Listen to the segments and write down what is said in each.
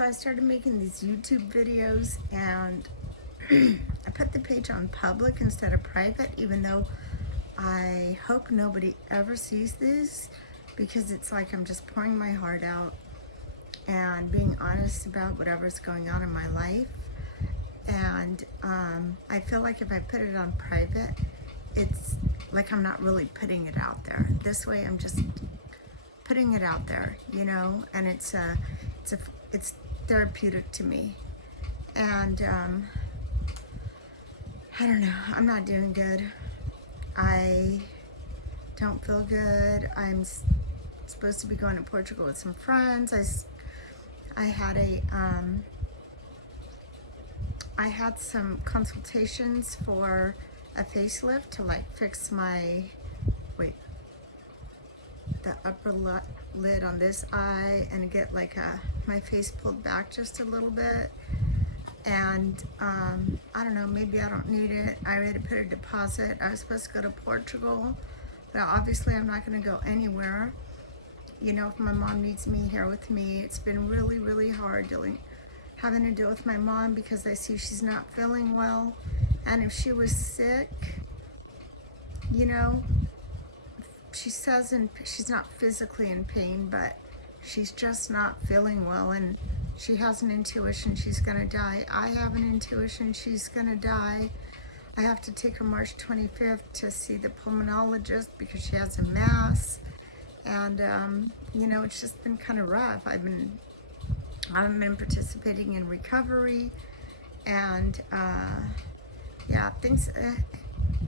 So I started making these YouTube videos, and I put the page on public instead of private, even though I hope nobody ever sees this, because it's like I'm just pouring my heart out and being honest about whatever's going on in my life. And I feel like if I put it on private, it's like I'm not really putting it out there. This way I'm just putting it out there, and it's therapeutic to me. And I don't know, I'm not doing good. I don't feel good. I'm supposed to be going to Portugal with some friends. I had some consultations for a facelift to like fix my the upper lid on this eye and get like my face pulled back just a little bit. And I don't know, maybe I don't need it. I already put a deposit. I was supposed to go to Portugal, but obviously I'm not going to go anywhere. If my mom needs me here with me. It's been really, really hard having to deal with my mom because I see she's not feeling well. And if she was sick, she says she's not physically in pain, but she's just not feeling well, and she has an intuition she's gonna die. I have an intuition she's gonna die. I have to take her March 25th to see the pulmonologist because she has a mass, and it's just been kind of rough. I haven't been participating in recovery, and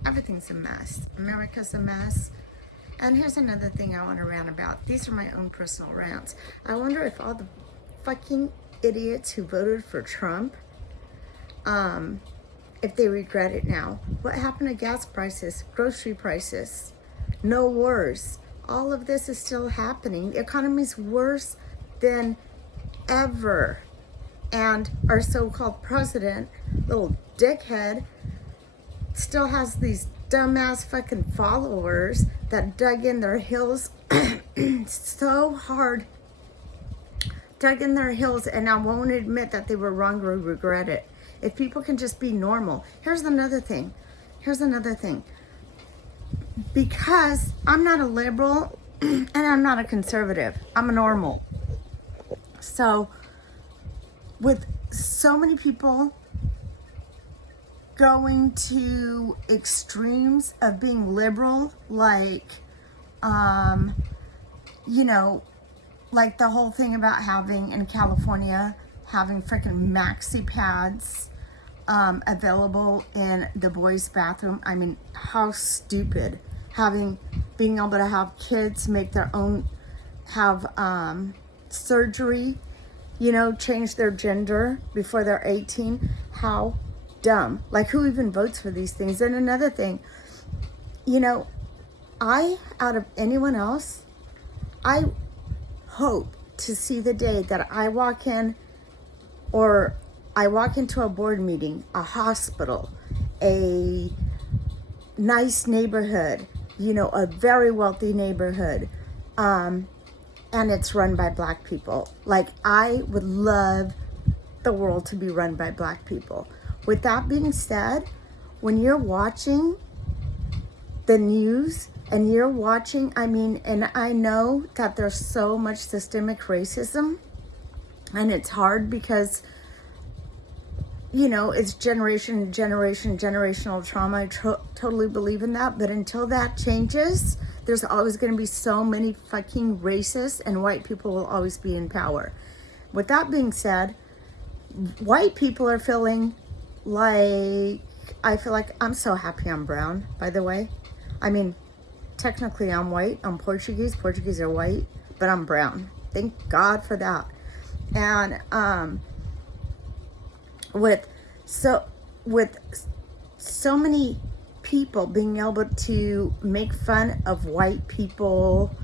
everything's a mess. America's a mess. And here's another thing I want to rant about. These are my own personal rants. I wonder if all the fucking idiots who voted for Trump, if they regret it now. What happened to gas prices, grocery prices, no wars? All of this is still happening. The economy's worse than ever. And our so-called president, little dickhead, still has these dumbass fucking followers that dug in their heels so hard, and I won't admit that they were wrong or regret it. If people can just be normal. Here's another thing. Because I'm not a liberal and I'm not a conservative, I'm a normal. So with so many people going to extremes of being liberal, like like the whole thing about having in California, having freaking maxi pads available in the boys' bathroom. I mean, how stupid. Being able to have kids make their own, have surgery, change their gender before they're 18. How dumb. Like, who even votes for these things? And another thing, out of anyone else, I hope to see the day that I walk into a board meeting, a hospital, a nice neighborhood, a very wealthy neighborhood, and it's run by Black people. Like, I would love the world to be run by Black people. With that being said, when you're watching the news and you're watching, and I know that there's so much systemic racism, and it's hard because, it's generational trauma. I totally believe in that. But until that changes, there's always going to be so many fucking racists, and white people will always be in power. With that being said, white people are feeling like, I feel like I'm so happy I'm brown, by the way. Technically I'm white. I'm Portuguese. Portuguese are white, but I'm brown. Thank God for that. And with so many people being able to make fun of white people,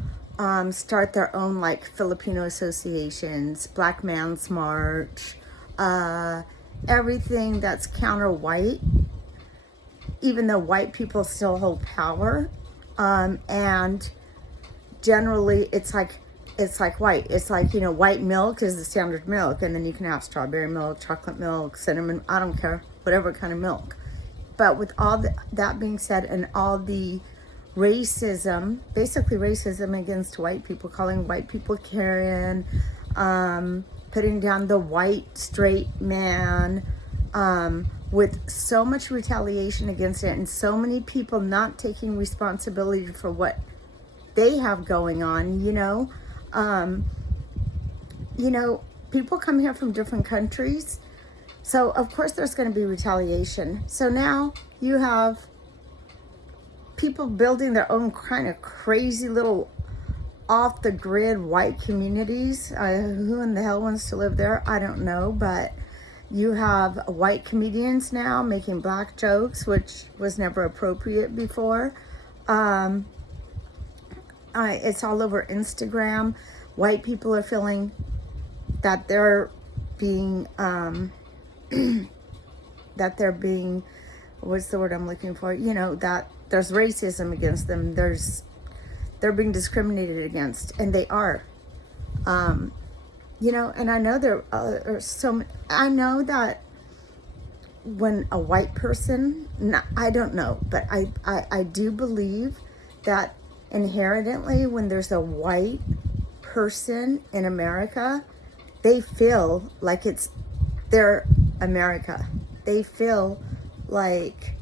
start their own like Filipino associations, Black Man's March, everything that's counter-white, even though white people still hold power. And generally it's like it's like white. It's like, you know, white milk is the standard milk, and then you can have strawberry milk, chocolate milk, cinnamon, I don't care, whatever kind of milk. But with all that being said, and all the racism, basically racism against white people, calling white people Karen, putting down the white straight man, with so much retaliation against it, and so many people not taking responsibility for what they have going on, you know. People come here from different countries, so of course there's going to be retaliation. So now you have people building their own kind of crazy little off the grid white communities. Who in the hell wants to live there? I don't know, but you have white comedians now making black jokes, which was never appropriate before. It's all over Instagram. White people are feeling that they're being, what's the word I'm looking for? You know, that there's racism against them. They're being discriminated against, and they are. You know, and I know there are I know that when a white person, I don't know, but I do believe that inherently when there's a white person in America, they feel like it's their America. They feel like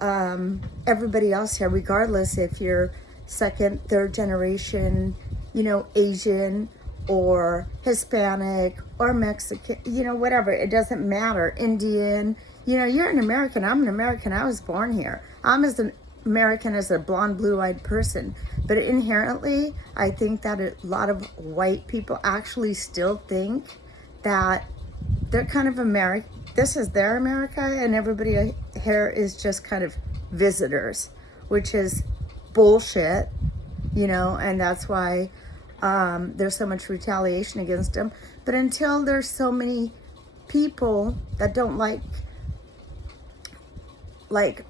everybody else here, regardless if you're second, third generation, you know, Asian or Hispanic or Mexican, you know, whatever, it doesn't matter, Indian, you know, you're an American, I'm an American, I was born here. I'm as an American as a blonde, blue-eyed person. But inherently, I think that a lot of white people actually still think that they're kind of American. This is their America, and everybody here is just kind of visitors, which is bullshit, you know, and that's why there's so much retaliation against them. But until there's so many people that don't like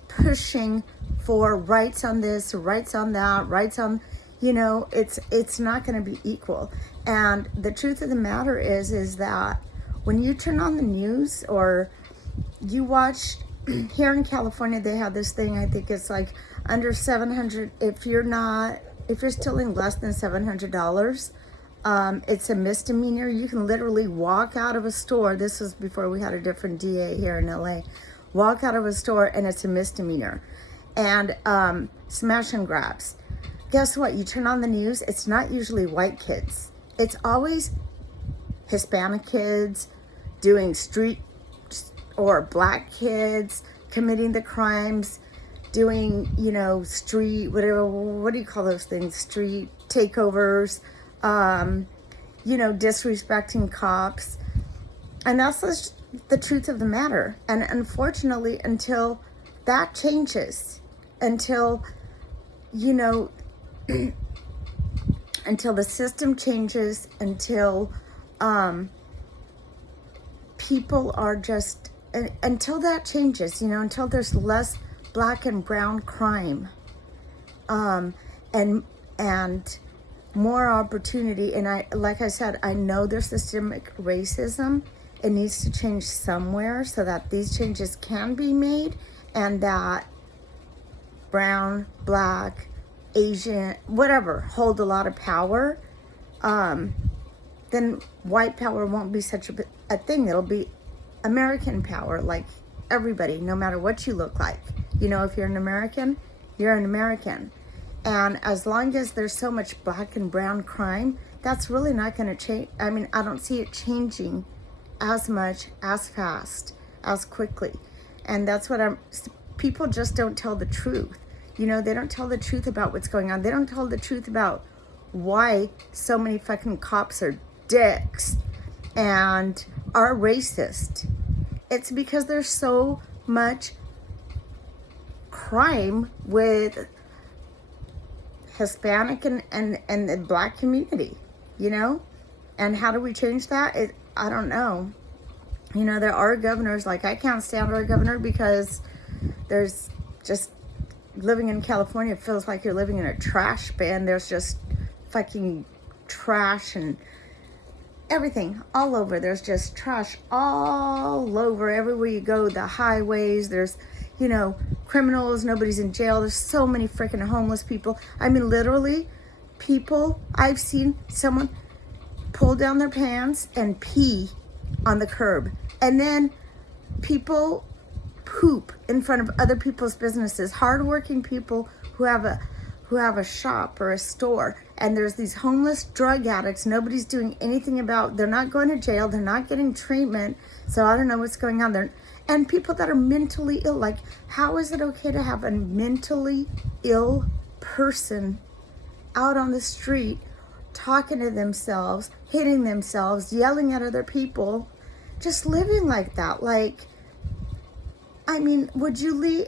pushing for rights on this, rights on that, rights on, you know, it's not going to be equal. And the truth of the matter is that when you turn on the news or you watch, here in California, they have this thing, I think it's like under 700, if you're stealing less than $700, it's a misdemeanor. You can literally walk out of a store. This was before we had a different DA here in LA. Walk out of a store and it's a misdemeanor. And smash and grabs. Guess what? You turn on the news, it's not usually white kids. It's always Hispanic kids doing street, or black kids committing the crimes, doing, you know, street, whatever, what do you call those things? Street takeovers, you know, disrespecting cops. And that's the truth of the matter. And unfortunately, until that changes, until, you know, until the system changes, until people are just, until that changes, you know, until there's less black and brown crime, and more opportunity. And like I said, I know there's systemic racism. It needs to change somewhere so that these changes can be made, and that brown, black, Asian, whatever, hold a lot of power, then white power won't be such a thing. It'll be American power, like everybody, no matter what you look like. You know, if you're an American, you're an American. And as long as there's so much black and brown crime, that's really not going to change. I mean, I don't see it changing as much, as fast, as quickly. And that's what people just don't tell the truth. You know, they don't tell the truth about what's going on. They don't tell the truth about why so many fucking cops are dicks and are racist. It's because there's so much crime with Hispanic and the black community, you know? And how do we change that? I don't know. You know, there are governors, like I can't stand our governor because there's just, living in California feels like you're living in a trash bin. There's just fucking trash and everything all over. There's just trash all over everywhere you go. The highways, there's, you know, criminals, nobody's in jail. There's so many freaking homeless people. I mean, literally, people, I've seen someone pull down their pants and pee on the curb. And then people poop in front of other people's businesses. Hardworking people who have a shop or a store, and there's these homeless drug addicts nobody's doing anything about. They're not going to jail, they're not getting treatment, so I don't know what's going on there. And people that are mentally ill, like, how is it okay to have a mentally ill person out on the street talking to themselves, hitting themselves, yelling at other people, just living like that? Like, I mean, would you leave?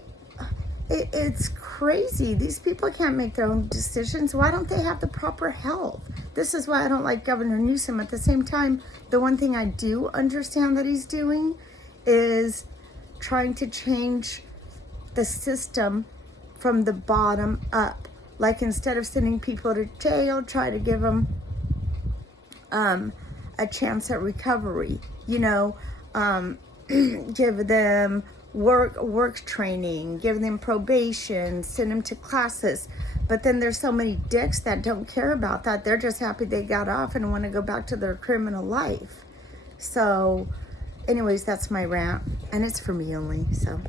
It's crazy. These people can't make their own decisions. Why don't they have the proper health? This is why I don't like Governor Newsom. At the same time, the one thing I do understand that he's doing is trying to change the system from the bottom up. Like, instead of sending people to jail, try to give them a chance at recovery. You know, give them work training, give them probation, send them to classes. But then there's so many dicks that don't care about that. They're just happy they got off and want to go back to their criminal life. So anyways, that's my rant, and it's for me only, so